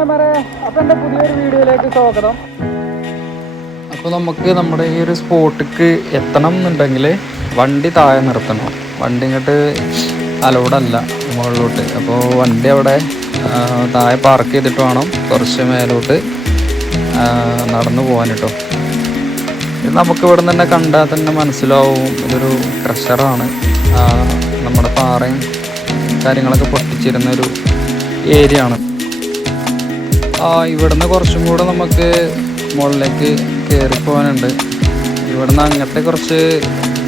ചങ്ങന്മാരെ, അപ്പൊ എന്റെ പുതിയൊരു വീഡിയോയിലേക്ക് സ്വാഗതം. അപ്പോൾ നമുക്ക് നമ്മുടെ ഈ ഒരു സ്പോട്ടിക്ക് എത്തണം എന്നുണ്ടെങ്കിൽ വണ്ടി താഴെ നിർത്തണം. വണ്ടി ഇങ്ങോട്ട് അലൗഡല്ല മുകളിലോട്ട്. അപ്പോൾ വണ്ടി അവിടെ താഴെ പാർക്ക് ചെയ്തിട്ട് വേണം കുറച്ച് മേലോട്ട് നടന്നു പോകാൻ കേട്ടോ. ഇത് നമുക്ക് ഇവിടെ നിന്ന് തന്നെ കണ്ടാൽ തന്നെ മനസ്സിലാവും, ഇതൊരു ട്രഷറാണ്. നമ്മുടെ പാറയും കാര്യങ്ങളൊക്കെ പൊട്ടിച്ചിരുന്നൊരു ഏരിയ ആണ്. ഇവിടുന്ന് കുറച്ചും കൂടെ നമുക്ക് മുകളിലേക്ക് കയറിപ്പോകാനുണ്ട്. ഇവിടുന്ന് അങ്ങോട്ട് കുറച്ച്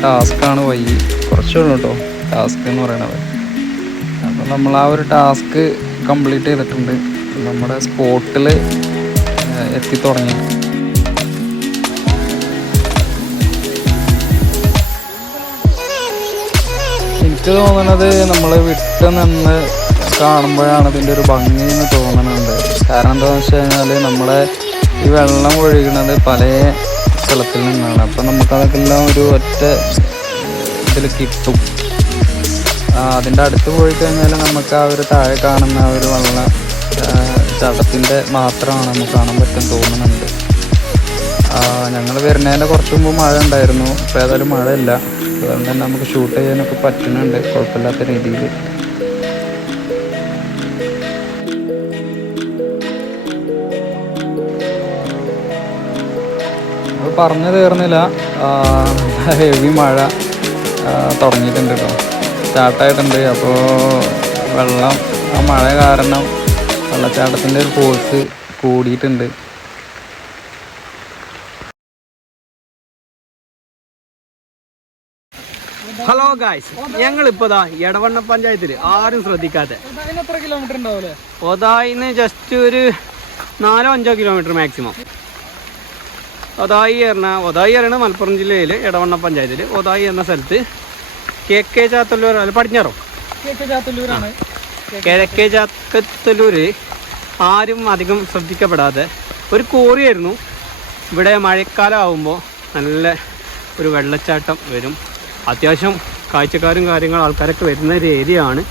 ടാസ്ക്കാണ്, വഴി കുറച്ചുള്ളൂ കേട്ടോ ടാസ്ക് എന്ന് പറയണത്. അപ്പോൾ നമ്മൾ ആ ഒരു ടാസ്ക് കംപ്ലീറ്റ് ചെയ്തിട്ടുണ്ട്. നമ്മുടെ സ്പോട്ടിൽ എത്തിത്തുടങ്ങി. എനിക്ക് തോന്നുന്നത് നമ്മൾ വിട്ട് നിന്ന് കാണുമ്പോഴാണ് ഇതിൻ്റെ ഒരു ഭംഗി എന്ന് തോന്നുന്നുണ്ട്. കാരണം എന്താണെന്ന് വെച്ച് കഴിഞ്ഞാൽ നമ്മുടെ ഈ വെള്ളം ഒഴുകുന്നത് പല സ്ഥലത്തിൽ നിന്നാണ്. അപ്പം നമുക്കതൊക്കെ എല്ലാം ഒരു ഒറ്റ ഇതിൽ കിട്ടും. അതിൻ്റെ അടുത്ത് പോയി കഴിഞ്ഞാൽ നമുക്ക് ആ ഒരു താഴെ കാണുന്ന ആ ഒരു വെള്ള ചടത്തിൻ്റെ മാത്രമാണ് നമുക്ക് കാണാൻ പറ്റും തോന്നുന്നുണ്ട്. ഞങ്ങൾ വരുന്നതിൻ്റെ കുറച്ച് മുമ്പ് മഴ ഉണ്ടായിരുന്നു. ഇപ്പോൾ ഏതായാലും മഴയില്ല. അതുകൊണ്ട് തന്നെ നമുക്ക് ഷൂട്ട് ചെയ്യാനൊക്കെ പറ്റുന്നുണ്ട് കുഴപ്പമില്ലാത്ത രീതിയിൽ. അത് പറഞ്ഞു തീർന്നില്ല, ഹെവി മഴ തുടങ്ങിയിട്ടുണ്ട് കേട്ടോ, സ്റ്റാർട്ടായിട്ടുണ്ട്. അപ്പോൾ വെള്ളം ആ മഴ കാരണം വെള്ളച്ചാട്ടത്തിൻ്റെ ഒരു ഫോഴ്സ് കൂടിയിട്ടുണ്ട്. ഹലോ ഗായ്സ്, ഞങ്ങളിപ്പോ എടവണ്ണ പഞ്ചായത്തില് ആരും ശ്രദ്ധിക്കാത്ത എത്ര കിലോമീറ്റർ ഉണ്ടാവില്ലേ, ഒതായിന്ന് ജസ്റ്റ് ഒരു 4-5 കിലോമീറ്റർ മാക്സിമം. ഒതായി എറണ മലപ്പുറം ജില്ലയിൽ എടവണ്ണ പഞ്ചായത്തിൽ ഒതായി എന്ന സ്ഥലത്ത് KK ചാത്തല്ലൂർ അല്ല പടിഞ്ഞാറോ കിഴക്കേ ചാത്തല്ലൂര് ആരും അധികം ശ്രദ്ധിക്കപ്പെടാതെ ഒരു കോറിയായിരുന്നു. ഇവിടെ മഴക്കാലം ആകുമ്പോൾ നല്ല ഒരു വെള്ളച്ചാട്ടം വരും. അത്യാവശ്യം കാഴ്ചക്കാരും ആൾക്കാരൊക്കെ വരുന്ന ഒരു ഏരിയ ആണ്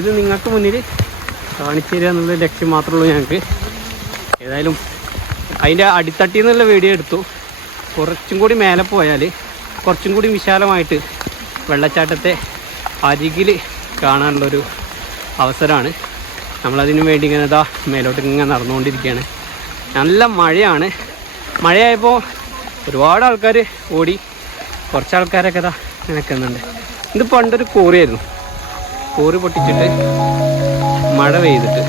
ഇത്. നിങ്ങൾക്ക് മുന്നിൽ കാണിച്ചു തരിക എന്നുള്ള ലക്ഷ്യം മാത്രമേ ഉള്ളൂ ഞങ്ങൾക്ക്. ഏതായാലും അതിൻ്റെ അടിത്തട്ടിൽ നിന്നുള്ള വീഡിയോ എടുത്തു. കുറച്ചും കൂടി മേലെ പോയാൽ കുറച്ചും കൂടി വിശാലമായിട്ട് വെള്ളച്ചാട്ടത്തെ അരികിൽ കാണാനുള്ളൊരു അവസരമാണ്. നമ്മളതിനു വേണ്ടി ഇങ്ങനെ മേലോട്ട് ഇങ്ങനെ നടന്നുകൊണ്ടിരിക്കുകയാണ്. നല്ല മഴയാണ്. മഴയായപ്പോൾ ഒരുപാട് ആൾക്കാർ ഓടി, കുറച്ച് ആൾക്കാരൊക്കെ നിൽക്കുന്നുണ്ട്. ഇത് പണ്ടൊരു കോറിയായിരുന്നു. കോറി പൊട്ടിച്ചിട്ട് മഴ പെയ്തിട്ട്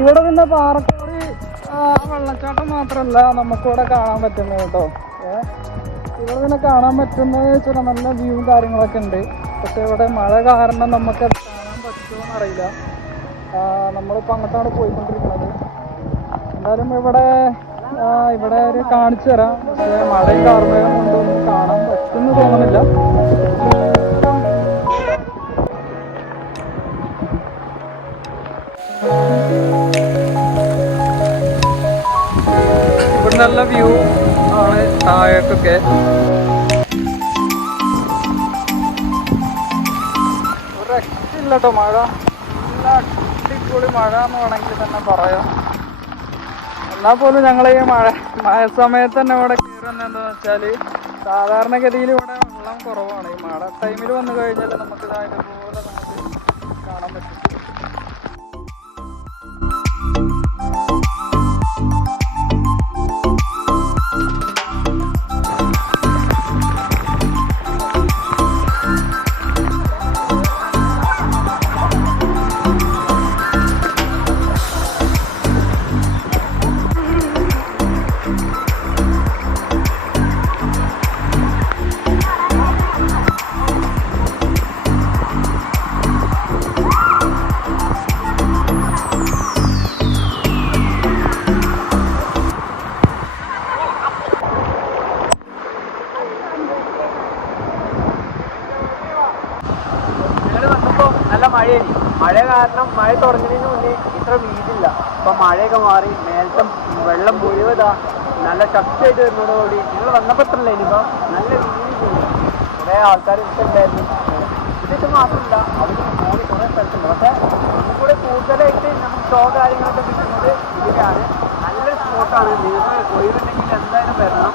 ഇവിടെ പിന്നെ പാറക്കോടി വെള്ളച്ചാട്ടം മാത്രമല്ല നമുക്കിവിടെ കാണാൻ പറ്റുന്നത് കേട്ടോ. ഇവിടെ പിന്നെ കാണാൻ പറ്റുന്നത് വെച്ചാൽ നല്ല വ്യൂവും കാര്യങ്ങളൊക്കെ ഉണ്ട്. പക്ഷെ ഇവിടെ മഴ കാരണം നമുക്കത് കാണാൻ പറ്റുമോ എന്നറിയില്ല. നമ്മളിപ്പോൾ അങ്ങോട്ടാണ് പോയിക്കൊണ്ടിരിക്കുന്നത്. എന്തായാലും ഇവിടെ ഒരു കാണിച്ചു തരാം. പക്ഷേ മഴയും കാർമേഘം കൊണ്ടൊന്നും കാണാൻ പറ്റുമെന്ന് തോന്നുന്നില്ല. ഇവിടെ നല്ല വ്യൂ ആണ് താഴേക്കൊക്കെ. ഒരു രക്ഷയില്ല കേട്ടോ മഴ. നല്ല അടിപൊളി മഴ എന്ന് വേണമെങ്കിൽ തന്നെ പറയാം. എന്നാൽ പോലും ഞങ്ങൾ ഈ മഴ സമയത്ത് തന്നെ ഇവിടെ കയറുന്നത് എന്താണെന്ന് വെച്ചാൽ സാധാരണഗതിയിൽ ഇവിടെ വെള്ളം കുറവാണ്. ഈ മഴ ടൈമിൽ വന്നു കഴിഞ്ഞാൽ നമുക്ക് ഇതുപോലെ നമുക്ക് കാണാൻ പറ്റും. നല്ല മഴയായി. മഴ കാരണം മഴ തുടങ്ങുന്നതിന് മുന്നേ ഇത്ര വീതില്ല. ഇപ്പം മഴയൊക്കെ മാറി നേരത്തെ വെള്ളം മുഴുവതാ നല്ല ശക്തിയായിട്ട് വരുന്നതോടുകൂടി ഞങ്ങൾ വന്നപ്പോൾ ഇത്രല്ല. ഇനിയിപ്പോൾ നല്ല വീതി ചെയ്യും. കുറേ ആൾക്കാർ ഇഷ്ടമുണ്ടായിരുന്നു. ഇത് മാത്രമല്ല, അവിടെ മോളി കുറേ സ്ഥലത്തുണ്ട്. പക്ഷേ നമുക്കൂടെ കൂടുതലായിട്ട് നമുക്ക് ഷോ കാര്യങ്ങളൊക്കെ കിട്ടുന്നത് ഇതിലാണ്. നല്ലൊരു സ്പോട്ടാണ്. നിങ്ങൾക്ക് ഒഴിവുണ്ടെങ്കിൽ എന്തായാലും വരണം.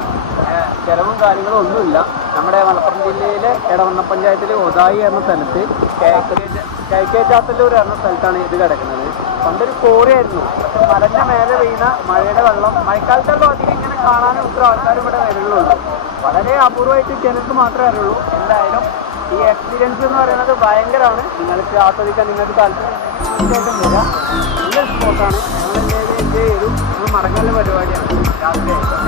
ചിലവും കാര്യങ്ങളും ഒന്നുമില്ല. നമ്മുടെ മലപ്പുറം ജില്ലയിലെ എടവണ്ണ പഞ്ചായത്തിൽ ഒതായി എന്ന സ്ഥലത്ത് കൈക്കേറ്റാത്തല്ലൂർ എന്ന സ്ഥലത്താണ് ഇത് കിടക്കുന്നത്. പണ്ടൊരു കോറിയായിരുന്നു. മലന്റെ മേലെ വീണ മഴയുടെ വെള്ളം മഴക്കാലത്തുള്ള അധികം ഇങ്ങനെ കാണാനും ഒത്തിരി ആൾക്കാരും ഇവിടെ വരുള്ളൂ. വളരെ അപൂർവമായിട്ട് ചിലർക്ക് മാത്രമേ അറിയുള്ളൂ. എന്തായാലും ഈ എക്സ്പീരിയൻസ് എന്ന് പറയുന്നത് ഭയങ്കരമാണ്. നിങ്ങൾക്ക് ആസ്വദിക്കാൻ നിങ്ങൾക്ക് താല്പര്യം തീർച്ചയായിട്ടും വരാം. നല്ലൊരു സ്പോട്ടാണ്. ഞങ്ങൾ എൻജോയ് ചെയ്തു. നമ്മൾ മടങ്ങാനുള്ള പരിപാടിയാണ് രാത്രിയായിട്ട്.